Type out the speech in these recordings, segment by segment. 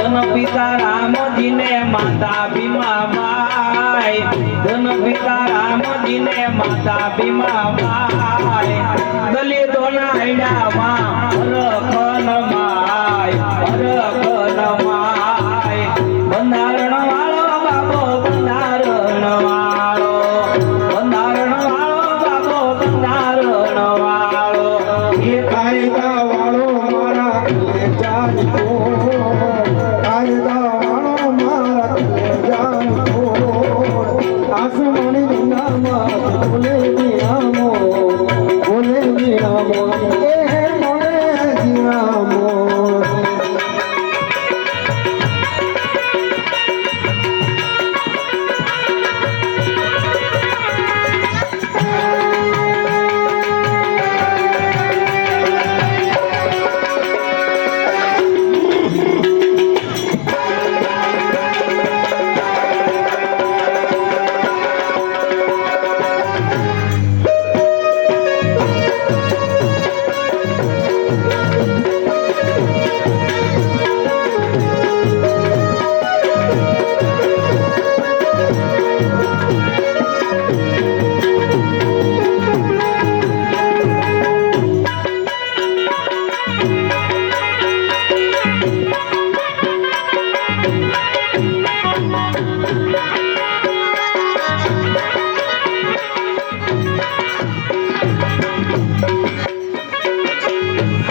ધન પિતા રામજીને માતા ભીમાબાઈ, ધન પિતા રામજીને માતા ભીમાબાઈ, દલિતોના હૈડામાં હરખન માય, હરખન માય, બંધારણ વાળો બાબો, બંધારણ વાળો, બંધારણ વાળો બાબો, બંધારણ વાળો, એ કાયદા વાળો મારા કલેજાની તોડ, કાયદા વાળો મારા કલેજાની તોડ, આસમાની દુનિયામાં બોલે જીરામો, બોલે જીરામો, એ બોલે જીરામો.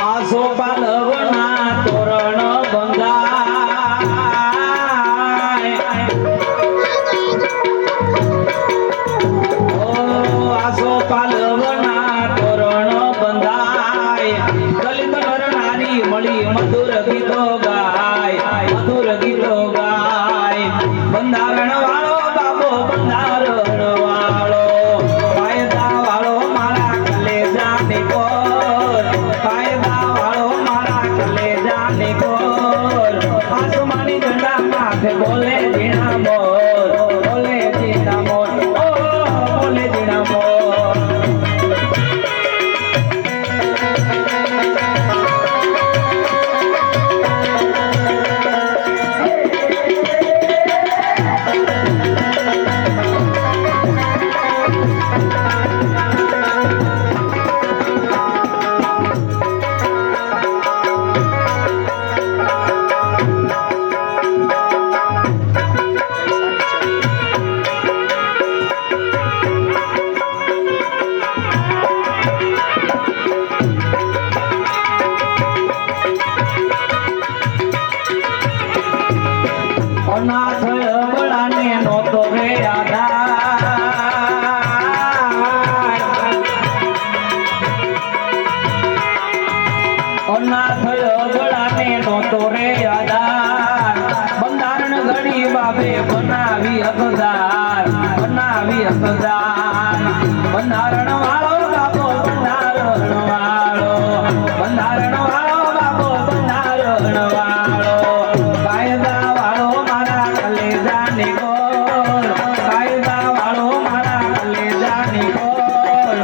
આસો પાલવના તોરણ બંધાય, ઓ આસો પાલવના તોરણ બંધાય, દલિત નર નારી મળી મધુર ગીતો ગાય, મધુર ગીતો ગાય, બંધારણ વાળો બાબો, બંધારણ વાળો, કાયદા વાળો મારા કલેજાની કોર, કાયદા વાળો મારા કલેજાની કોર, આસમાની ઝંડા માથે બોલે ઝીણા મોર, બોલે ઝીણા મોર, ઓ બોલે ઝીણા મોર. અનાથ અબળાને નહોતો રે આધાર, અનાથ અબળાને નહોતો રે આધાર, બંધારણ ઘડી બાપે બનાવી હકદાર, બનાવી હકદાર, બંધારણ વાળો બાપો, બંધારણ વાળો, બંધારણ વાળો બાપો, બંધારણ વાળો, કાયદા વાળો મારા કલેજાની કોર, કાયદા વાળો મારા કલેજાની કોર,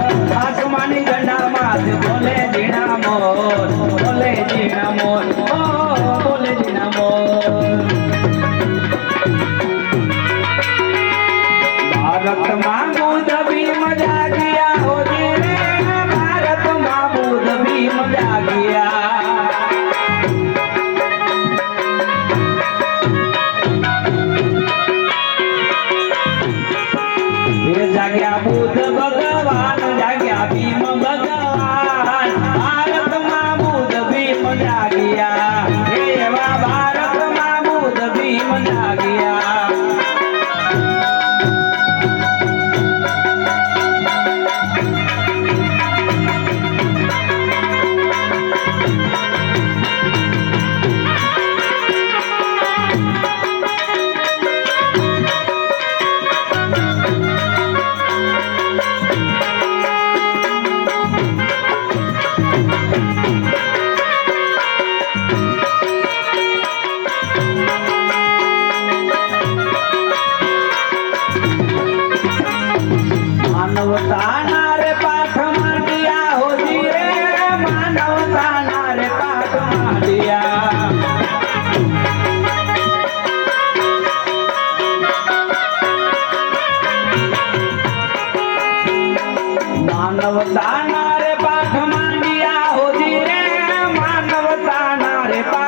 આસમાની ઝંડા માથે બોલે ઝીણા મોર, બોલે ઝીણા મોર, ઓ બોલે ઝીણા મોર. ભારતમાં બુદ્ધ ભીમ જાગ્યા, હો જી રે, ભારતમાં બુદ્ધ ભીમ જાગ્યા, જાગ્યા બુદ્ધ ભગવાન, જાગ્યા ભીમ ભગવાન, ભારતમાં બુદ્ધ ભીમ જાગ્યા.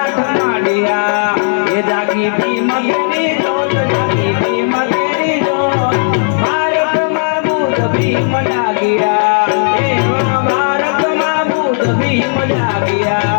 આઠ માંડ્યા એ જાગી ભીમ તેરી જોત જાગી ભીમ તેરી જોત ભારતમાં બુદ્ધ ભીમ જાગ્યા એ ભારતમાં બુદ્ધ ભીમ જાગ્યા